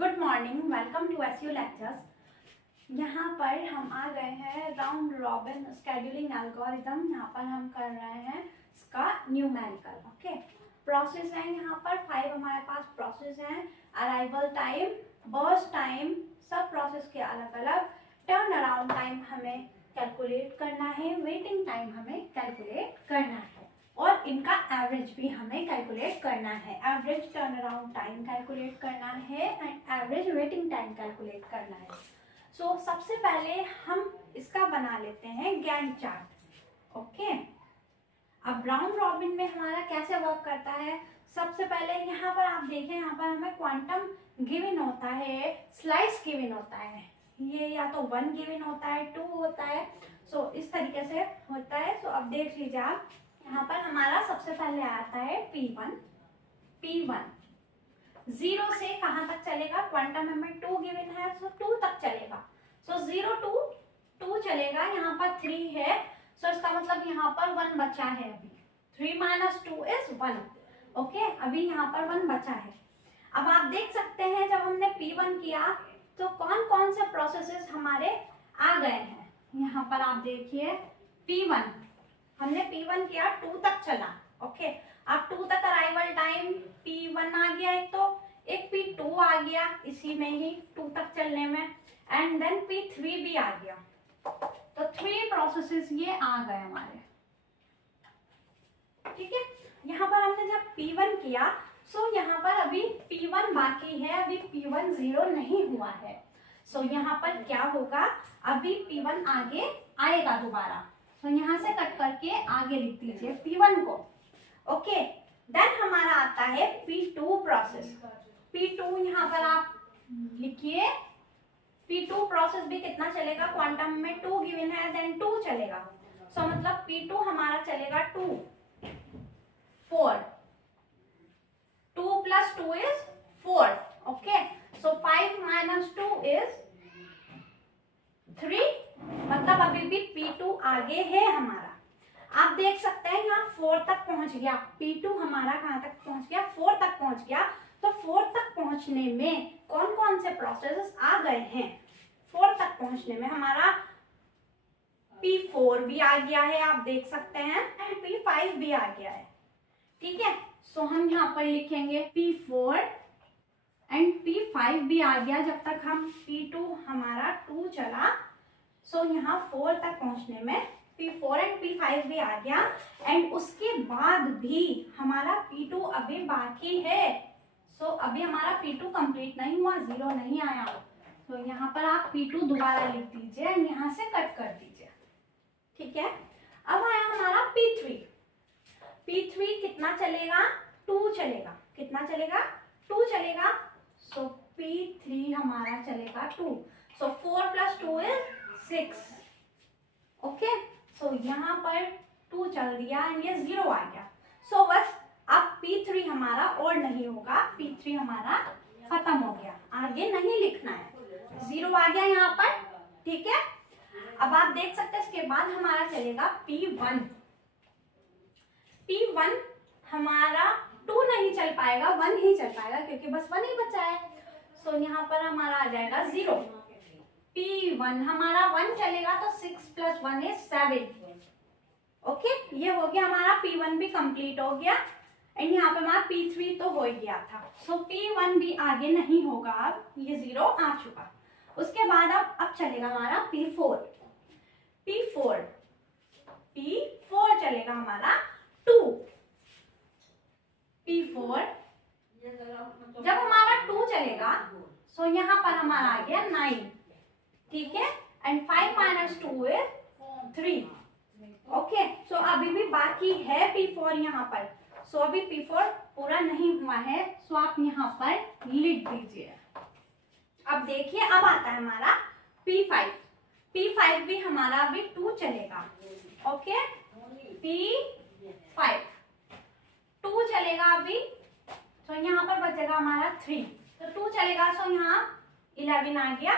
Good morning, welcome to SU lectures. यहाँ पर हम आ गए हैं राउंड रॉबिन स्केड्यूलिंग एल्गोरिथम। यहाँ पर हम कर रहे हैं इसका न्यूमेरिकल। ओके, प्रोसेस है यहाँ पर 5 हमारे पास प्रोसेस हैं। अराइवल टाइम, बर्स्ट टाइम, सब प्रोसेस के अलग अलग। टर्न अराउंड टाइम हमें कैलकुलेट करना है, वेटिंग टाइम हमें कैलकुलेट करना है और इनका एवरेज भी हमें कैलकुलेट करना है। Average turn around time calculate करना है and average waiting time calculate करना है। सो सबसे पहले हम इसका बना लेते हैं गैंट चार्ट। ओके, अब राउंड रॉबिन में हमारा कैसे वर्क करता है। सबसे पहले यहाँ पर आप देखें, यहाँ पर हमें क्वांटम गिवन होता है, स्लाइस गिवन होता है। ये या तो 1 गिवन होता है, 2 होता है। सो इस तरीके से होता है। सो अब देख लीजिए आप, यहाँ पर हमारा सबसे पहले आता है P1। 0 से कहाँ तक चलेगा, क्वांटम हमें 2 गिवन है, सो 2 तक चलेगा। सो 0 to 2 चलेगा। यहाँ पर 3 है, सो इसका मतलब यहाँ पर 1 बचा है। अभी 3 - 2 is 1। ओके, अभी यहाँ पर 1 बचा है। अब आप देख सकते हैं जब हमने P1 किया तो कौन कौन से प्रोसेसेस हमारे आ गए हैं। यहाँ पर आप देखिए P1, हमने P1 किया, 2 तक चला। ओके, अब 2 तक अराइवल टाइम P1 आ गया, एक P2 आ गया इसी में ही 2 तक चलने में, एंड देन P3 भी आ गया। तो 3 प्रोसेसेस ये आ गए हमारे। ठीक है, यहाँ पर हमने जब P1 किया, सो यहाँ पर अभी P1 बाकी है, अभी P1 0 नहीं हुआ है। सो यहाँ पर क्या होगा, अभी P1 आगे आएगा दोबारा। तो यहाँ से कट करके आगे लिख दीजिए P1 को। ओके, देन हमारा आता है P2 प्रोसेस। P2 यहाँ पर आप लिखिए। P2 प्रोसेस भी कितना चलेगा, क्वांटम में 2 गिवन है, देन 2 चलेगा। सो मतलब P2 हमारा चलेगा 2, 4, 2 + 2 is 4। ओके, सो 5 - 2 is 3, मतलब अभी भी P2 आगे है हमारा। आप देख सकते हैं यहाँ 4 तक पहुंच गया। P2 हमारा कहाँ तक पहुंच गया, 4 तक पहुंच गया। तो 4 तक पहुंचने में कौन कौन से प्रोसेसेस आ गए हैं। 4 तक पहुंचने में हमारा P4 भी आ गया है, आप देख सकते हैं, एंड P5 भी आ गया है। ठीक है, सो हम यहाँ पर लिखेंगे P4 एंड P5 भी आ गया। जब तक हम P2 हमारा 2 चला, सो यहाँ 4 तक पहुंचने में P4 एंड P5 भी आ गया। एंड उसके बाद भी हमारा P2 अभी बाकी है। सो अभी हमारा P2 कंप्लीट नहीं हुआ, 0 नहीं आया। तो यहाँ पर आप P2 दोबारा लिख दीजिए एंड यहाँ से कट कर दीजिए। ठीक है, अब आया हमारा P3। P3 कितना चलेगा, 2 चलेगा। कितना चलेगा, 2 चलेगा। सो P3 हमारा चलेगा 2। सो 4 + 2 is 6। ओके, सो यहाँ पर 2 चल दिया एंड ये 0 आ गया। सो बस अब P3 हमारा और नहीं होगा, P3 हमारा खत्म हो गया, आगे नहीं लिखना है, 0 आ गया यहाँ पर। ठीक है, अब आप देख सकते हैं इसके बाद हमारा चलेगा P1। P1 हमारा 2 नहीं चल पाएगा, 1 ही चल पाएगा क्योंकि बस 1 ही बचा है। सो यहाँ पर हमारा आ जाएगा 0। P1 हमारा 1 चलेगा, तो 6 + 1 is 7। ओके, ये हो गया हमारा P1 भी कंप्लीट हो गया। एंड यहाँ पे हमारा P3 तो हो ही गया था। सो P1 भी आगे नहीं होगा, अब ये 0 आ चुका। उसके बाद अब चलेगा हमारा P4। P4 चलेगा हमारा 2। P4 जब हमारा 2 चलेगा, सो यहाँ पर हमारा आ गया 9। ठीक है, एंड 5 - 2 is 3। ओके, सो अभी भी बाकी है P4 यहाँ पर। सो अभी P4 पूरा नहीं हुआ है, सो आप यहाँ पर लिख दीजिए। अब देखिए, अब आता है हमारा P5। P5 भी हमारा अभी 2 चलेगा। ओके, P5 2 चलेगा अभी। तो यहाँ पर बचेगा हमारा 3। तो 2 चलेगा, सो यहाँ 11 आ गया।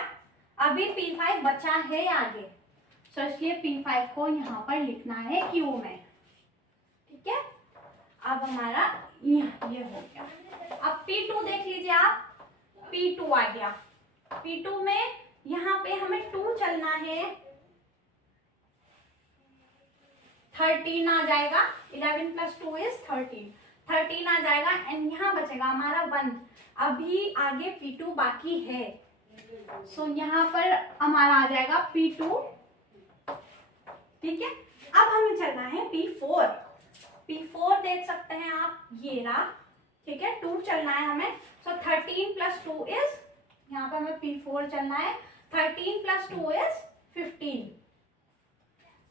अभी P5 बचा है आगे, तो इसलिए P5 को यहाँ पर लिखना है क्यू में। ठीक है, अब हमारा ये हो गया। अब P2 देख लीजिए आप, P2 आ गया। P2 में यहाँ पे हमें 2 चलना है, 13 आ जाएगा। 11 + 2 = 13 आ जाएगा एंड यहाँ बचेगा हमारा 1। अभी आगे P2 बाकी है, सो यहाँ पर हमारा आ जाएगा P2। ठीक है, अब हमें चलना है P4। P4 देख सकते हैं आप, ये रहा। ठीक है, 2 चलना है हमें, सो 13 + 2 = यहाँ पर हमें P4 चलना है। 13 + 2 = 15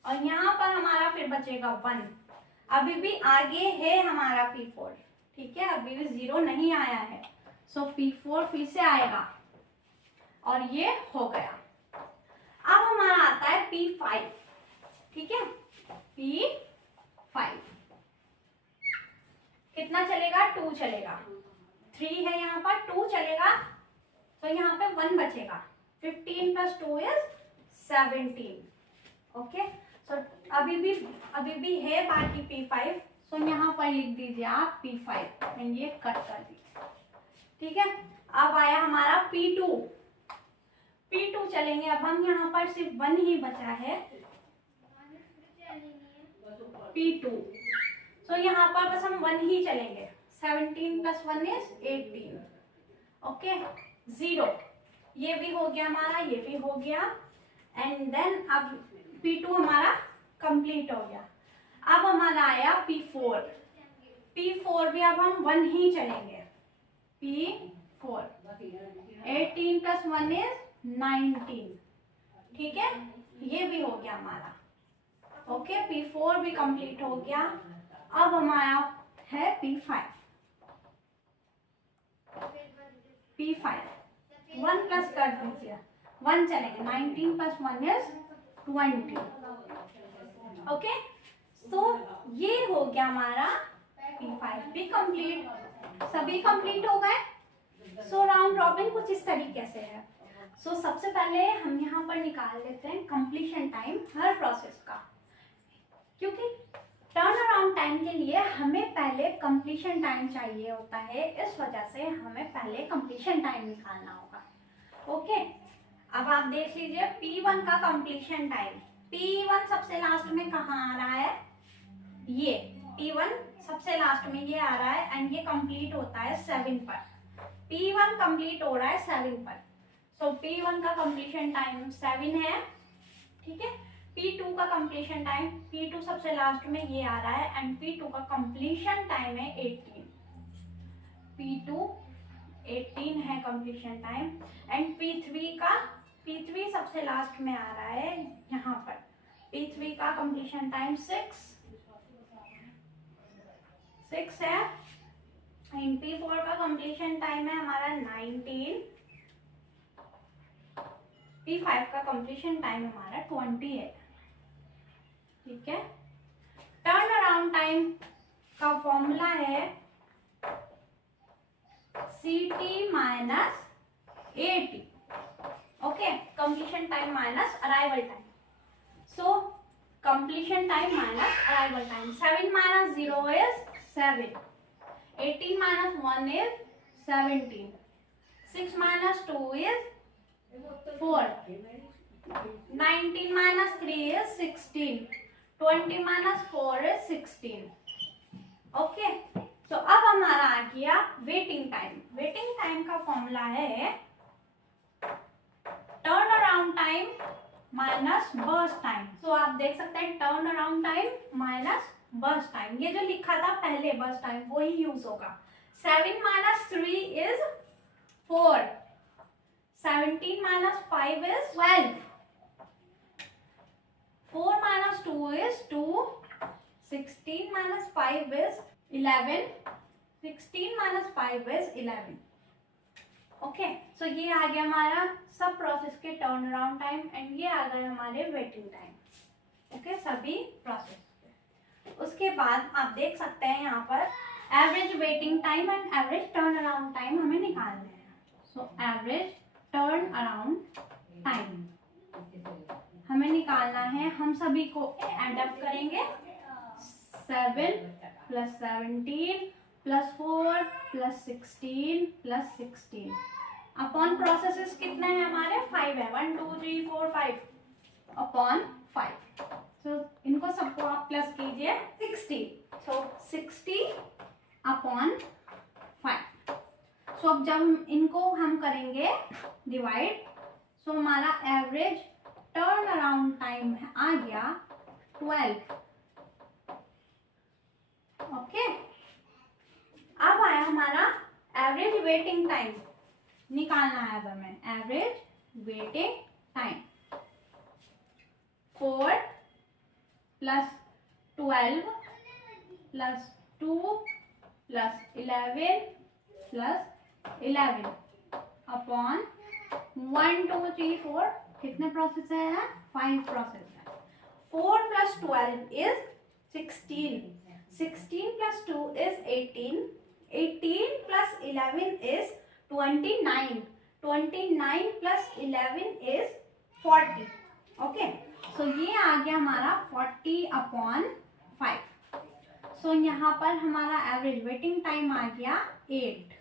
और यहाँ पर हमारा फिर बचेगा 1। अभी भी आगे है हमारा P4। ठीक है, अभी भी 0 नहीं आया है, सो P4 फिर से आएगा और ये हो गया। अब हमारा आता है P5। ठीक है, P5 कितना चलेगा? 2 चलेगा। 3 है यहाँ पर, 2 चलेगा, तो यहाँ पे 1 बचेगा। 15 + 2 = 17। ओके, सो अभी भी है बाकी P5, सो यहाँ पर लिख दीजिए आप P5 एंड ये कट कर दीजिए। ठीक है, अब आया हमारा P2। P2 चलेंगे, अब हम यहाँ पर सिर्फ 1 ही बचा है P2, सो यहाँ पर बस हम 1 ही चलेंगे। 17 + 1 = 18। ओके, 0 ये भी हो गया हमारा, ये भी हो गया एंड देन अब P2 हमारा कंप्लीट हो गया। अब हमारा आया P4। P4 भी अब हम 1 ही चलेंगे। P4 18 + 1 = 19। ठीक है, ये भी हो गया हमारा। ओके, P4 भी कंप्लीट हो गया। अब हमारा है P5। 1 प्लस कर दीजिए, 1 चलेंगे। 19 + 1 = 20। ओके, तो ये हो गया हमारा P5 भी कंप्लीट। सभी कंप्लीट हो गए। सो राउंड रॉबिन कुछ इस तरीके से है। सो सबसे पहले हम यहाँ पर निकाल लेते हैं कंप्लीशन टाइम हर प्रोसेस का, क्योंकि टर्न अराउंड टाइम के लिए हमें पहले कंप्लीशन टाइम चाहिए होता है, इस वजह से हमें पहले कंप्लीशन टाइम निकालना होगा। ओके, अब आप देख लीजिए P1 का कंप्लीशन टाइम। P1 सबसे लास्ट में कहाँ आ रहा है? ये P1 सबसे लास्ट में ये आ रहा है एंड ये कंप्लीट होता है 7 पर। P1 कंप्लीट हो रहा है 7 पर, सो P1 का कंप्लीशन टाइम 7 है। ठीक है, P2 का कंप्लीशन टाइम, P2 सबसे लास्ट में ये आ रहा है एंड P2 का कंप्लीशन टाइम है 18। P2 18 है कंप्लीशन टाइम एंड P3 सबसे लास्ट में आ रहा है यहाँ पर। P3 का कंप्लीशन टाइम 6 है एंड P4 का कंप्लीशन टाइम है हमारा 19। P5 का कंप्लीशन टाइम हमारा 20 है। ठीक है, टर्न अराउंड टाइम का फॉर्मूला है CT - AT। Okay, completion time minus arrival time. So completion time minus arrival time, 7 - 0 = 7, 18 - 1 = 17, 6 - 2 = 4, 19 - 3 = 16, 20 - 4 = 16। Okay, तो अब हमारा आ गया वेटिंग टाइम। वेटिंग टाइम का फॉर्मूला है turn around time minus burst time. तो आप देख सकते हैं turn around time minus burst time, ये जो लिखा था पहले बर्स्ट टाइम वही यूज होगा। 7 - 3 = 4, 17 - 5 = 12, 4 - 2 = 2, 16 - 5 = 11, 16 - 5 = 11। ओके, सो ये आ गया हमारा सब प्रोसेस के टर्न अराउंड टाइम एंड ये आ गए हमारे वेटिंग टाइम। ओके, सभी प्रोसेस के। उसके बाद आप देख सकते हैं यहाँ पर average waiting time and average turn around time हमें निकालने हैं। So average turn around time हमें निकालना है, हम सभी को एड अप करेंगे। 7 + 17 + 4 + 16 + 16 अपॉन प्रोसेसेस कितने हैं हमारे, 5 है, 1 2 3 4 5 अपॉन 5। सो इनको सबको आप प्लस कीजिए 60, सो 60 अपॉन 5। सो अब जब इनको हम करेंगे डिवाइड, सो हमारा एवरेज टर्न अराउंड टाइम आ गया 12। ओके, अब आया हमारा एवरेज वेटिंग टाइम निकालना है। अब हमें average waiting time 4 plus 12 plus 2 plus 11 plus 11 upon 1 2 3 4, कितने प्रोसेस है, 5 प्रोसेस है। 4 plus 12 is 16, 16 plus 2 is 18, 18 plus 11 is 29, 29 plus 11 is 40। Okay, so ये आ गया हमारा 40 अपॉन 5। सो यहाँ पर हमारा एवरेज वेटिंग टाइम आ गया 8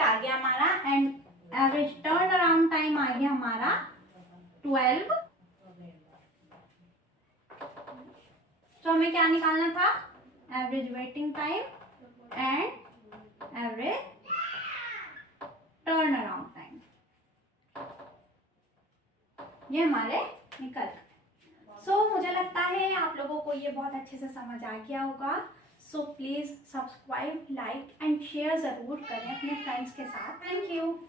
आ गया हमारा, and average turn around time आ गया हमारा 12। तो हमें क्या निकालना था, average waiting time and average turn around time, ये हमारे निकल गए। सो मुझे लगता है आप लोगों को ये बहुत अच्छे से समझ आ गया होगा। So please subscribe, like and share जरूर करें अपने फ्रेंड्स के साथ। Thank you.